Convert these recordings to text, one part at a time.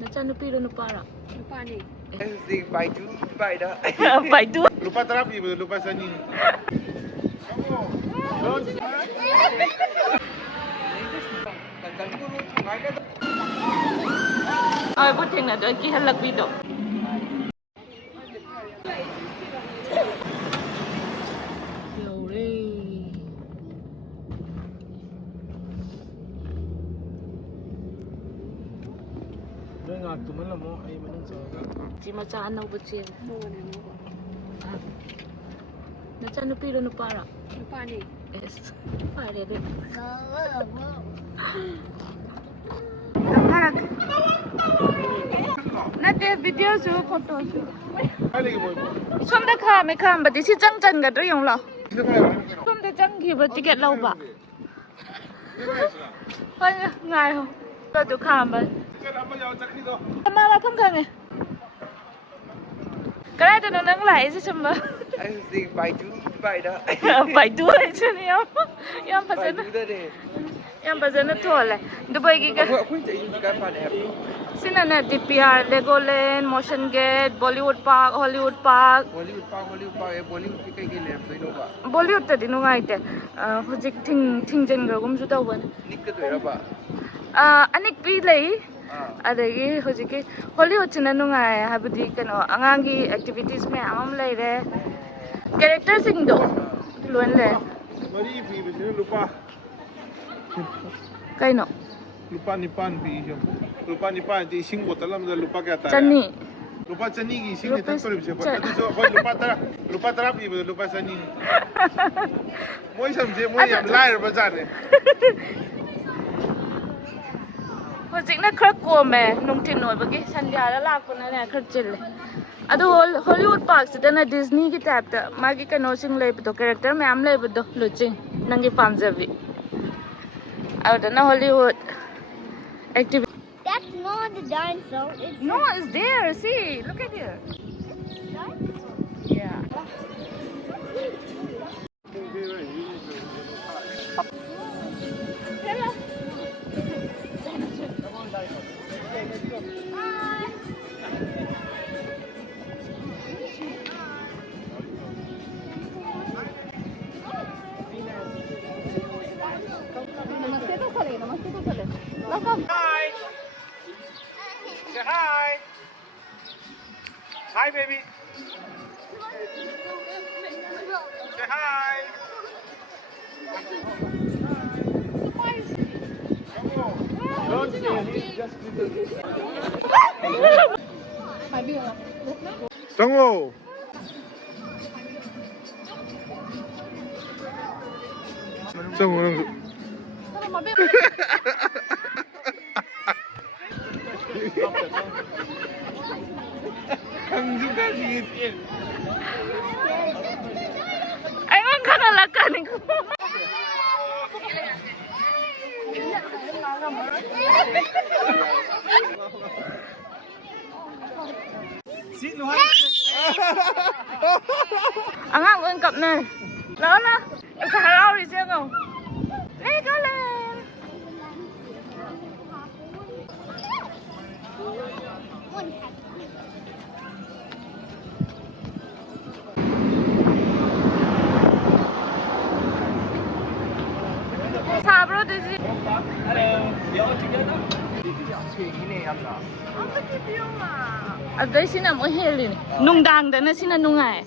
Nachanupiro nupara. Nupani. Sige, bye to. Bye da. Bye to. Lupa terapi betul, lupa sani. Ay, buting na doon kihalag video. Ci macaan na ubutsin. Nachanupiro nupara. Nupani. Yes. Pare rin. Nate video su photo su. Somda kha me kham ba di si chang chan ga do yong lo. Somda chang ki ba ticket lau ba. Hoy ngai ho. Ba du kham ba. Ma ma pham khang e. Cái này nó lại chứ chấm mà. Sige, bye to. Bye da. Bye to chứ em. Em phải Bye nó. to da. Em phải nó thua lại. Dubai cái. Aku tak ingin kan pada happy. Xin là DPR, Legoland, Motiongate, Bollywood Park, Hollywood Park. Bollywood kita gila apa itu pak? Bollywood tadi nungai te. Hujik ting jen gum su tau ban. Nikah tu apa? Anik pi lei. Adagi hujiki Hollywood china nungai habdi kano angangi activities में आम ले रहे. Character sing do. Luan le. Mari pi betul lupa. Kay no. Lupa nipan pi jom. Lupa nipan di sing botol am lupa kaya tahu. Chani. Lupa chani ki sing ni tak perlu bisa. Itu so lupa terapi betul lupa chani. Moi samje moi yang lain baca ni. Hojik na khar ko me nungtin noi bagi sandhya la lak ko na khar chil le adu Hollywood Park sida na Disney ki type ta magi kano sing le to character me am le do luching nangi pamjabi adu na Hollywood activity. That's not the dinosaur. No, it's there. See, look at here. Yeah. Hi. Say hi. Hi, baby. Say hi. Don't say anything, just Tunggu. Tunggu. Kamu juga ngitin. Ayun ka nalakan ko. Ang ang kap na. Lo na. Sa haraw ri siya ko. Legoland. Sabro desi. Aday sina mo helin. Nungdang da na sina nungay.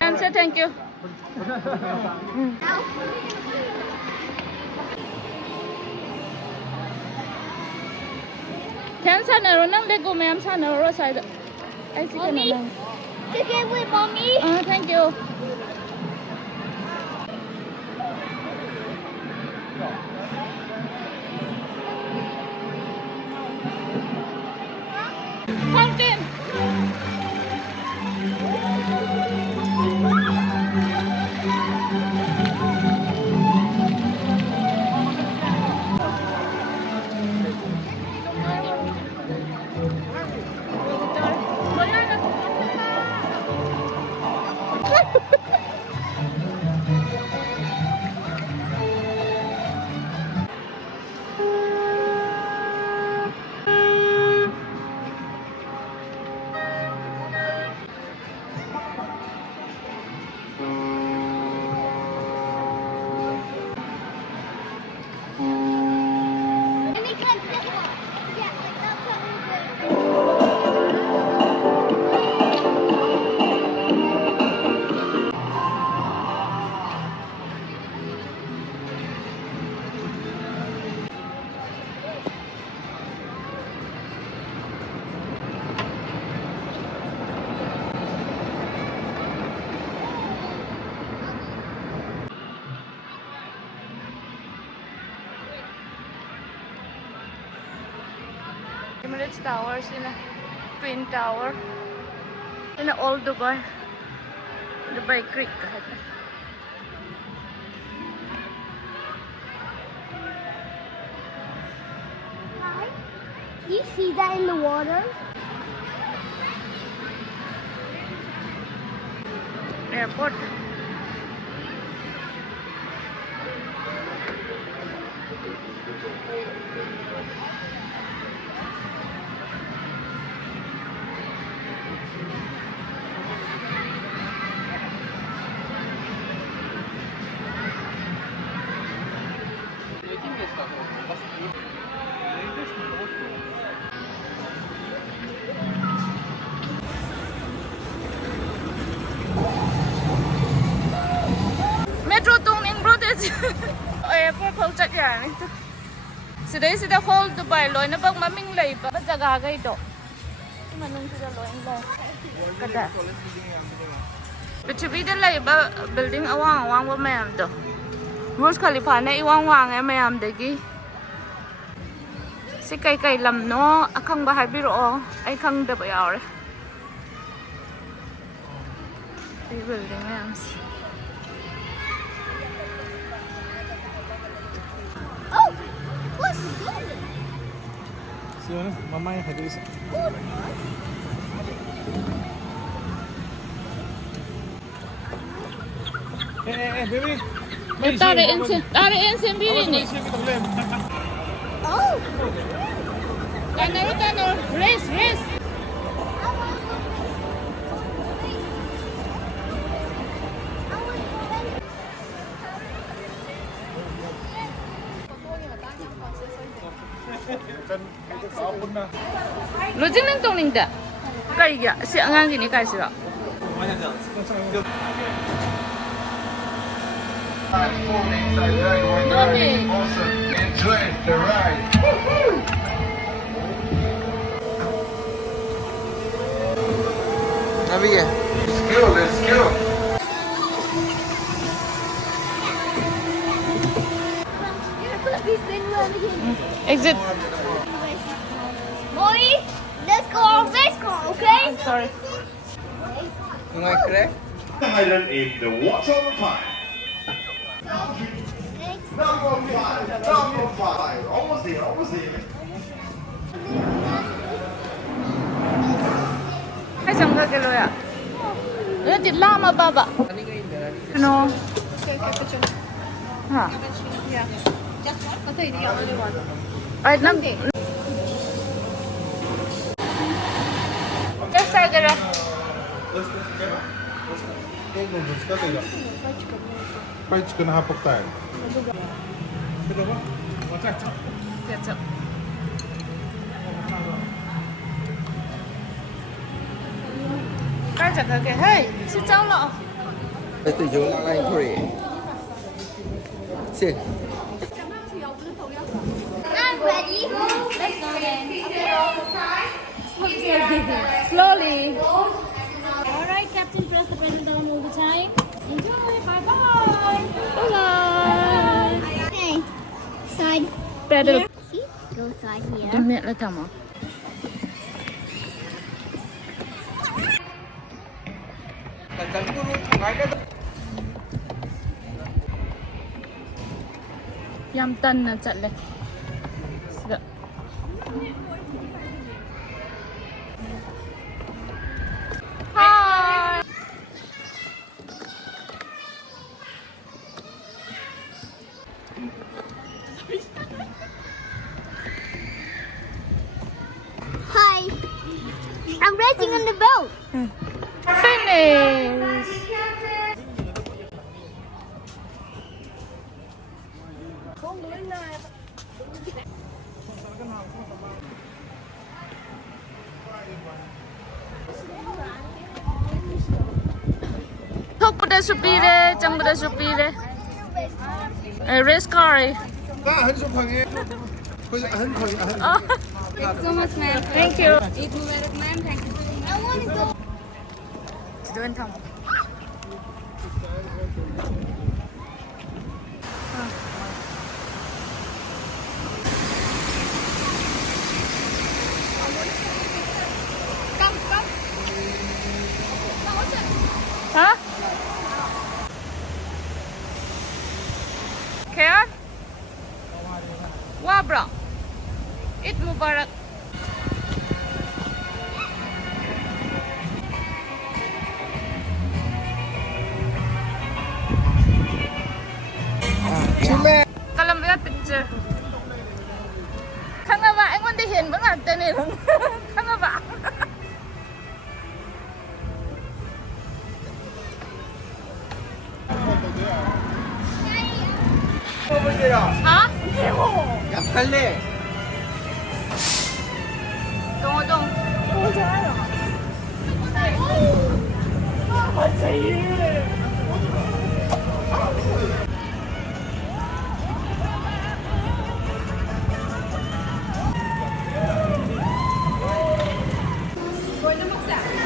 And say thank you. Can sana ro nang Lego ma'am sana ro side. Ay sige na lang. Take it with mommy. Thank you. Fountain. Emirates Towers in a Twin Tower in a old Dubai Creek. Hi. Do you see that in the water? Airport. Metro tung ning bro this. Airport phau chat ya ni. Sida whole Dubai loi na bang maming lei ba jaga ga ito. Manung sida loi la. Kada. Pichbi da lei ba building awang ba mayam to. Burj Khalifa na iwang ai mayam dagi. Si kai lam no akhang ba habiro ai khang da ba yaw re. This building mayams. Oh, what's this? See, Mama had this. Hey, baby. Tare ensin biri ni. Oh. Tanor, race. Lo jing nang tong ning da. Kai ya, si angang gini kai sira. Enjoy the ride. Naviga. Let's go. Exit. Boy, let's go on this car, okay? Sorry. You want correct? Island in the water park. Number five. Almost there. Hai sang ka kelo ya. Ini di lama baba. No. Ha. Ay nam. Just say kira. Fried chicken hapok tayo. Ketchup. Cái chặt cái hey, xin cháu lọ. Bây giờ vô lại anh thôi. Xin. I'm ready. Let's go then. Slowly. Alright, Captain, press the button down all the time. Enjoy. Bye-bye. Bye. Okay. Side. Pedal. Here. See? Go side here. Mẹ lại thầm à? Yam tân là chặt lên. Hi. Hi. I'm racing on the boat. Finish. Thốc bữa đây supi đây, trong bữa đây supi đây. Race car ấy. So much, man. Thank you. Eid Mubarak, man. Thank you. I want to go. Chị Tuyên thầm. Mubarak. Chime. Columbia picture. Khangaba, I want to hear mga tanil. Khangaba. Over there. Ha? 약할래. Dong.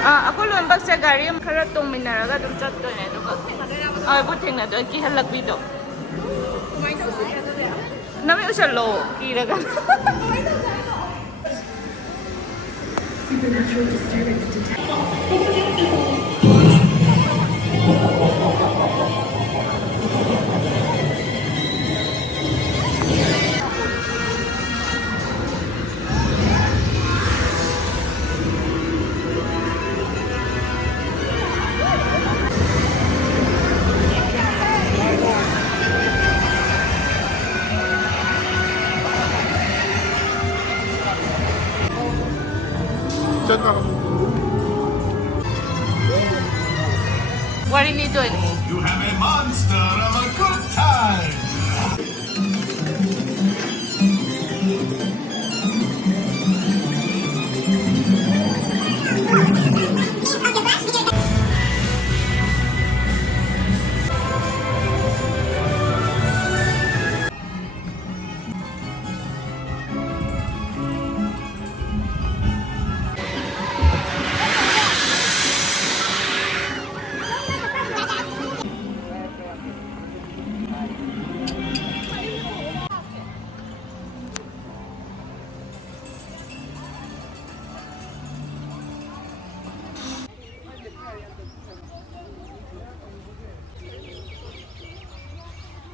Ako lumbag sa gari, khara tungminaraga dum chattoyne duga. Ay buting na do ki halakbido. Nami usalo kiraga. Supernatural disturbance detected. Shut up. What are you doing? You have a monster of a good time.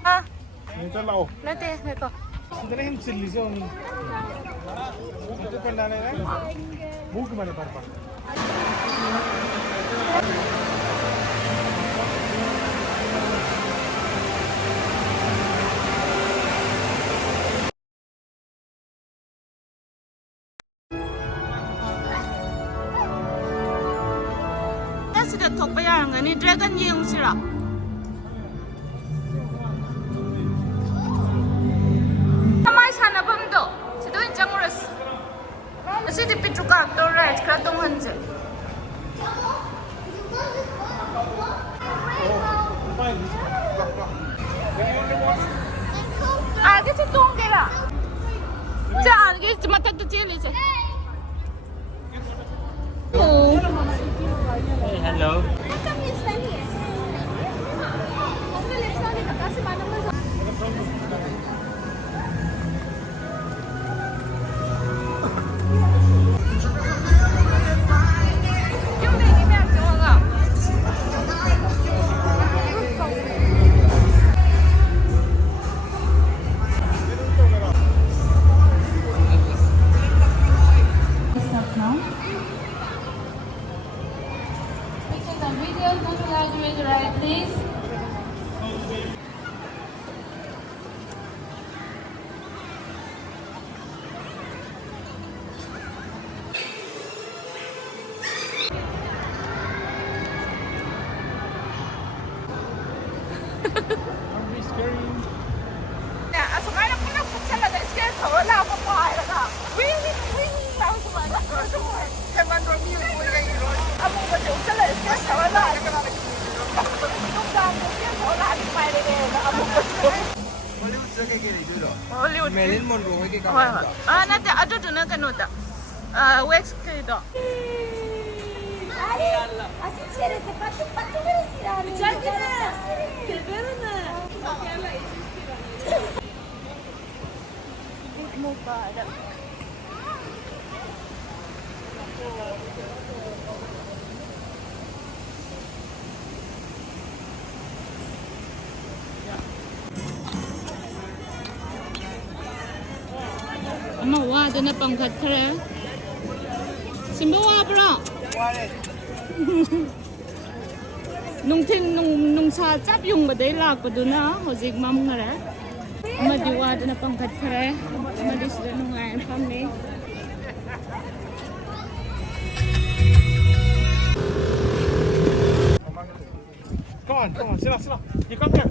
Ah, Ito lao. nate, nako. Dala yung chili zone. Ito pa na na. Buk mana parpa. Sida thok pa yang ni dragon yung sira. Kamay sana bam do. Sido in janguras. Asi di pitu ka to right kra tong hanje. Aage se tong gela. Ja aage se matak to chele se. Oh. Hello. Yung baby mẹ cho nga. Stop now. Taking some videos, not allowed you to write, please. Nè, sumay na pala po sila na scared ko wala pa pa ay na. Wing lang sumay na. Kaman ro mi ko ay ro. Amo ba jo sila scared ko wala. Yung damo scared ko wala di pa rin na amo ba jo. Bollywood sa kay kini duro. Hollywood. Marilyn Monroe kay ka. Ah, nate ado to na kanuta. Wax kayo. Así quieres, patu eres irani. Mo pa ada. ꯑꯃ ꯋꯥꯗꯅ ꯄꯥꯡꯈꯠꯈ꯭ꯔꯦ ꯁꯤꯝꯕ ꯋꯥꯕ꯭ꯔꯣ ꯅꯨꯡꯊꯤꯟ ꯅꯨꯡꯁꯥ ꯆꯞ ꯌꯨꯡꯕꯗꯩ ꯂꯥꯛꯄꯗꯨꯅ ꯍꯧꯖꯤꯛ ꯃꯝꯈꯔꯦ ꯑꯃꯗꯤ ꯋꯥꯗꯅ ꯄꯥꯡꯈꯠꯈ꯭ꯔꯦ ꯑꯃꯗꯤ ꯁꯤꯗ ꯅꯨꯡꯉꯥꯏꯅ ꯐꯝꯃꯤ Come on, sit down. You come here.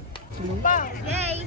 Yay!